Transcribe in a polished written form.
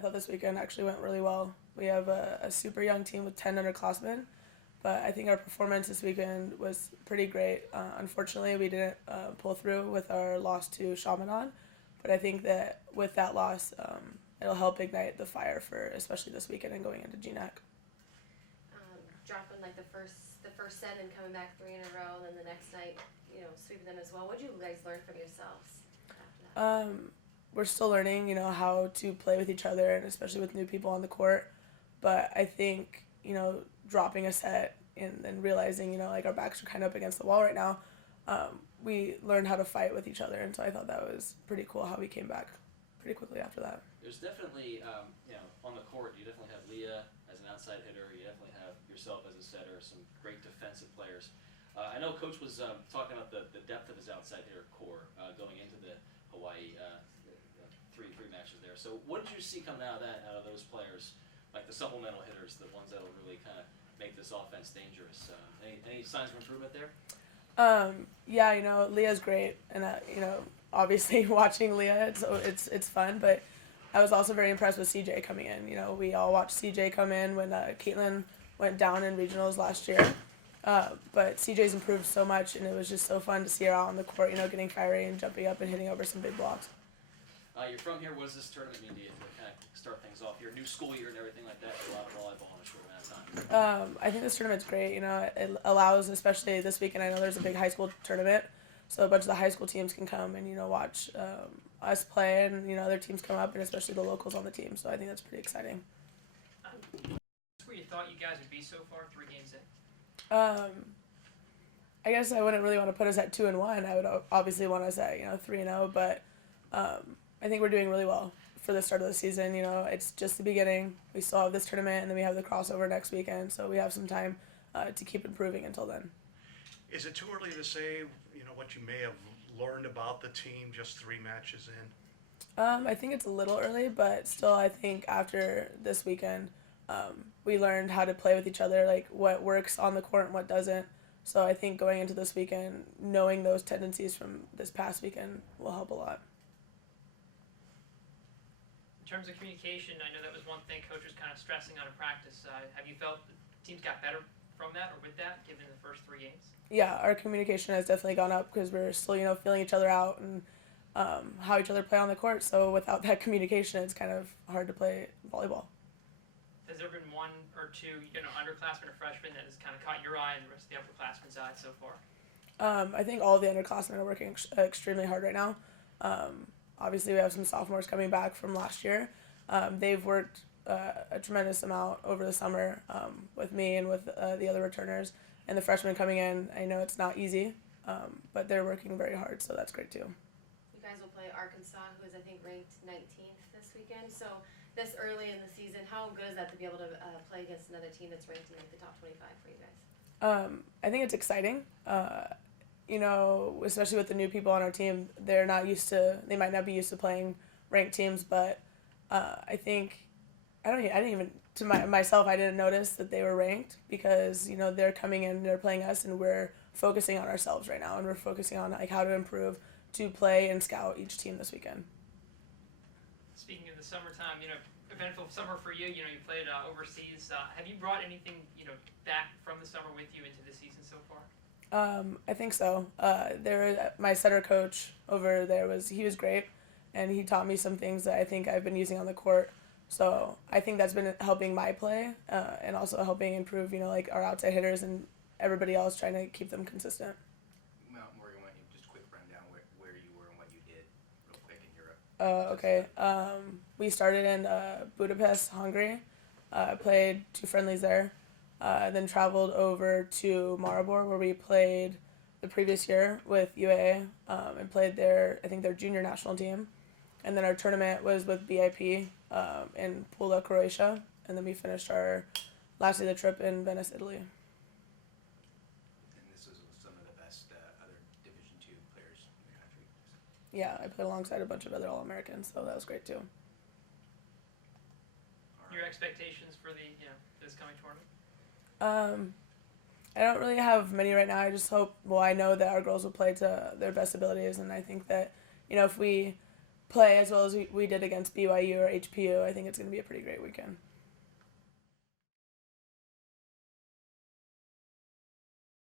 I thought this weekend actually went really well. We have a super young team with 10 underclassmen, but I think our performance this weekend was pretty great. Unfortunately, we didn't pull through with our loss to Chaminade, but I think that with that loss, it'll help ignite the fire for especially this weekend and going into GNAC. Dropping like the first set and coming back three in a row, and then the next night, sweeping them as well. What did you guys learn from yourselves after that? We're still learning, how to play with each other and especially with new people on the court. But I think, dropping a set and realizing, like our backs are kind of up against the wall right now, we learned how to fight with each other. And so I thought that was pretty cool how we came back pretty quickly after that. There's definitely, on the court, you definitely have Leah as an outside hitter. You definitely have yourself as a setter, some great defensive players. I know Coach was talking about the depth of his outside hitter core going into the Hawaii three matches there. So what did you see coming out of those players, like the supplemental hitters, the ones that will really kind of make this offense dangerous? Any signs of improvement there? Yeah, Leah's great, and obviously watching Leah, it's fun. But I was also very impressed with CJ coming in. We all watched CJ come in when Caitlin went down in regionals last year. But CJ's improved so much, and it was just so fun to see her out on the court, getting fiery and jumping up and hitting over some big blocks. You're from here. What does this tournament mean to you to kind of start things off? Your new school year and everything like that. A lot of volleyball in a short amount of time. I think this tournament's great. It allows, especially this weekend, I know there's a big high school tournament, so a bunch of the high school teams can come and watch us play, and other teams come up, and especially the locals on the team. So I think that's pretty exciting. Where you thought you guys would be so far, 3 games in? I guess I wouldn't really want to put us at 2-1. I would obviously want us at 3-0, but I think we're doing really well for the start of the season. It's just the beginning. We still have this tournament, and then we have the crossover next weekend, so we have some time to keep improving until then. Is it too early to say, what you may have learned about the team just 3 matches in? I think it's a little early, but still I think after this weekend, we learned how to play with each other, like what works on the court and what doesn't. So I think going into this weekend, knowing those tendencies from this past weekend will help a lot. In terms of communication, I know that was one thing Coach was kind of stressing on a practice side. Have you felt the teams got better from that or with that, given the first 3 games? Yeah, our communication has definitely gone up because we're still, feeling each other out and how each other play on the court. So without that communication, it's kind of hard to play volleyball. Has there been 1 or 2, underclassmen or freshmen that has kind of caught your eye and the rest of the upperclassmen side so far? I think all of the underclassmen are working extremely hard right now. Obviously, we have some sophomores coming back from last year. They've worked a tremendous amount over the summer with me and with the other returners. And the freshmen coming in, I know it's not easy, but they're working very hard, so that's great too. You guys will play Arkansas, who is I think ranked 19th this weekend. So this early in the season, how good is that to be able to play against another team that's ranked in the top 25 for you guys? I think it's exciting. Especially with the new people on our team, they might not be used to playing ranked teams, but I didn't notice that they were ranked because, they're coming in, they're playing us, and we're focusing on ourselves right now, and we're focusing on how to improve to play and scout each team this weekend. Speaking of the summertime, eventful summer for you, you played overseas. Have you brought anything, back from the summer with you into the season so far? I think so. My setter coach over there he was great, and he taught me some things that I think I've been using on the court. So I think that's been helping my play, and also helping improve, our outside hitters and everybody else, trying to keep them consistent. Morgan, why don't you just quick rundown where you were and what you did real quick in Europe? Okay. We started in Budapest, Hungary. I played 2 friendlies there. Then traveled over to Maribor, where we played the previous year with UAA, and played their junior national team. And then our tournament was with BIP in Pula, Croatia. And then we finished our last day of the trip in Venice, Italy. And this was some of the best other Division II players in the country. Yeah, I played alongside a bunch of other All-Americans, so that was great too. Your expectations for this coming tournament? I don't really have many right now. I just hope, I know that our girls will play to their best abilities, and I think that, if we play as well as we did against BYU or HPU, I think it's going to be a pretty great weekend.